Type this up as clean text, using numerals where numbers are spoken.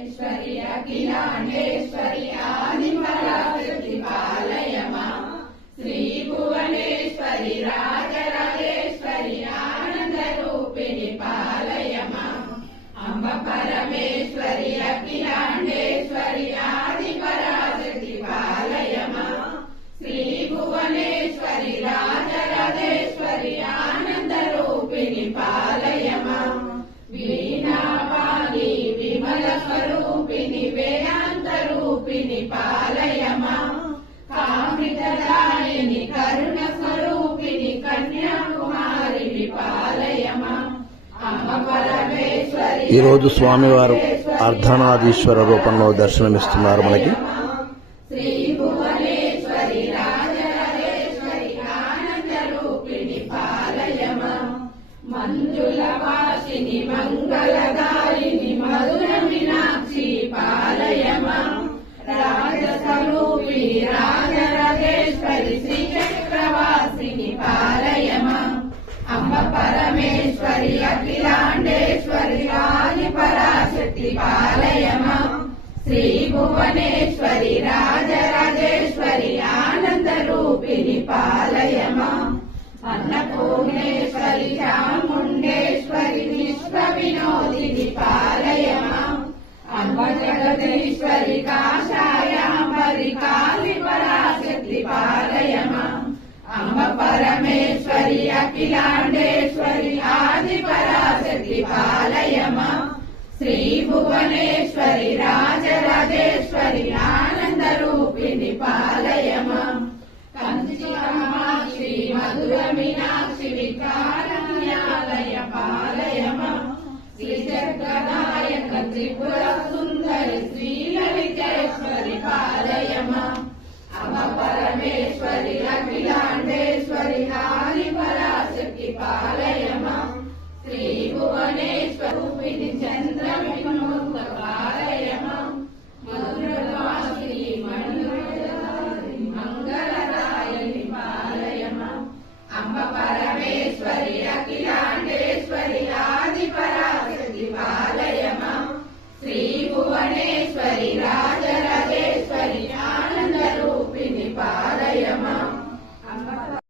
ईश्वरी अखिलांडेश्वरी आदिपराशक्ति पालय मां श्री भुवनेश्वरी राजराजेश्वरी आनंद रूपिणी पालय मां अंब परमेश्वरी अखिलांडेश्वरी आदिपराशक्ति पालय मां श्री भुवनेश्वरी राजराजेश्वरी आनंद रूपिणी पालय मां वीणापाली विमल स्वरूपिणी वेदांत रूपिणी पालय मां कामितदायिनी करुण स्वरूपिणी कन्याकुमारी पालय मां अम्ब परमेश्वरी। ఈ రోజు స్వామివారు అర్ధనారీశ్వర రూపంలో దర్శనమిస్తున్నారు మనకి। శ్రీ భువనేశ్వరి రాజరాజేశ్వరి ఆనంద రూపిణి పాలయ మాం మంజుల వాసిని మంగళదాయిని మధుర మీనాక్షి పాలయ మాం రాజస్వరూపిణి రాజరాజేశ్వరి శ్రీచక్రవాసిని పాలయ మాం అంబ పరమేశ్వరి అఖిలాండేశ్వరి ఆదిపరాశక్తి పాలయ మాం శ్రీ భువనేశ్వరి రాజరాజేశ్వరి ఆనంద రూపిణి పాలయ మాం अन्नपूर्णेश्वरी चामुण्डेश्वरी विश्व विनोदिनी पालय मां अम्ब जगदीश्वरी काषायाम्बरी काली पराशक्ति पालय मां अम्ब परमेश्वरी अखिलांडेश्वरी आदिपराशक्ति पालय मां श्री भुवनेश्वरी राजराजेश्वरी आनंद रूपिणी पालय मां कंची कामाक्षी मधुर मीना